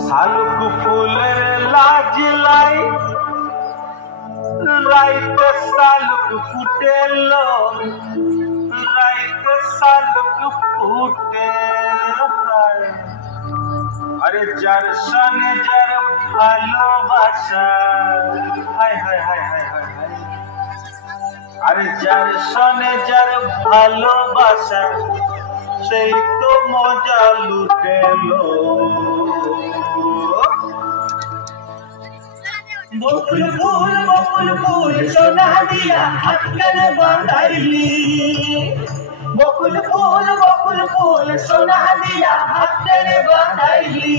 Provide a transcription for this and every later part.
শালুক ফুলের লাজ লাই রাইতে শালুক ফুটেল রাইতে শালুক ফুটে আরে যার সনে যার ভালোবাসা হায় হায় হায় হায় হায় হায় আরে যার সনে যার ভালোবাসা সেই তো মজা লুটেলো বকুল ফুল সোনা দিয়া হাত কানে বাঁধাইলি বকুল ফুল সোনা দিয়া হাত কানে বাঁধাইলি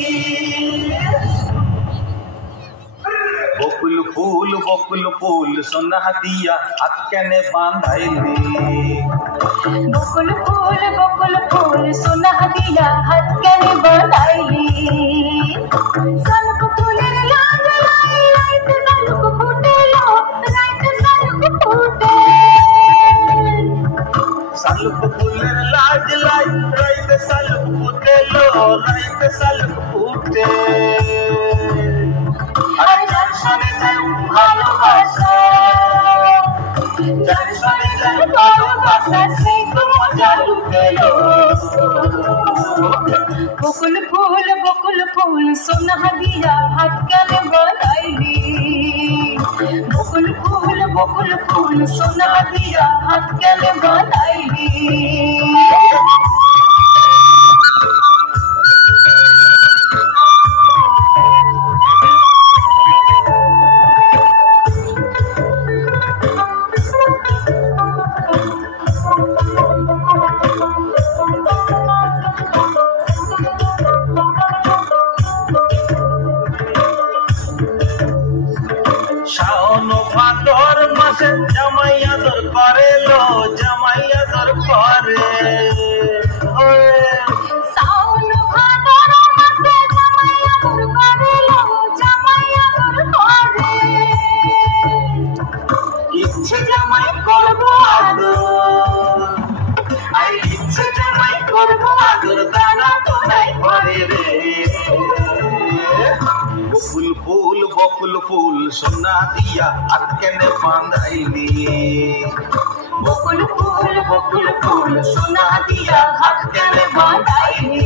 বকুল ফুল সোনা দিয়া হাত কানে বাঁধাইলি বকুল ফুল সোনা দিয়া হাত কানে বাঁধাইলি শালুক ফুলের লাজ লাই রাইতে শালুক ফুটেলো রাইতে শালুক ফুটে শালুক ফুলের লাজ লাই রাইতে শালুক ফুটেলো রাইতে শালুক ফুটে আরে যার সনে যার ভালোবাসা যার সনে যার ভালোবাসা সেই তো মজা লুটেলো বকুল ফুল সোনা দিয়া হাত কানে বাঁধাইলি বকুল ফুল সোনা দিয়া হাত কানে বাঁধাইলি শাওন ভাদর মাসে জামাই আদর করেলো জামাই আদর করে শাওন ভাদর মাসে জামাই আদর করেলো জামাই আদর করে ইচ্ছে জামাই করবো আদর আর ইচ্ছে জামাই করবো আদর দানা তো নাই করে রে বকুল ফুল সোনা দিয়া হাত কেনে বাঁধাইলি বকুল ফুল সোনা দিয়া হাত কানে বাঁধাইলি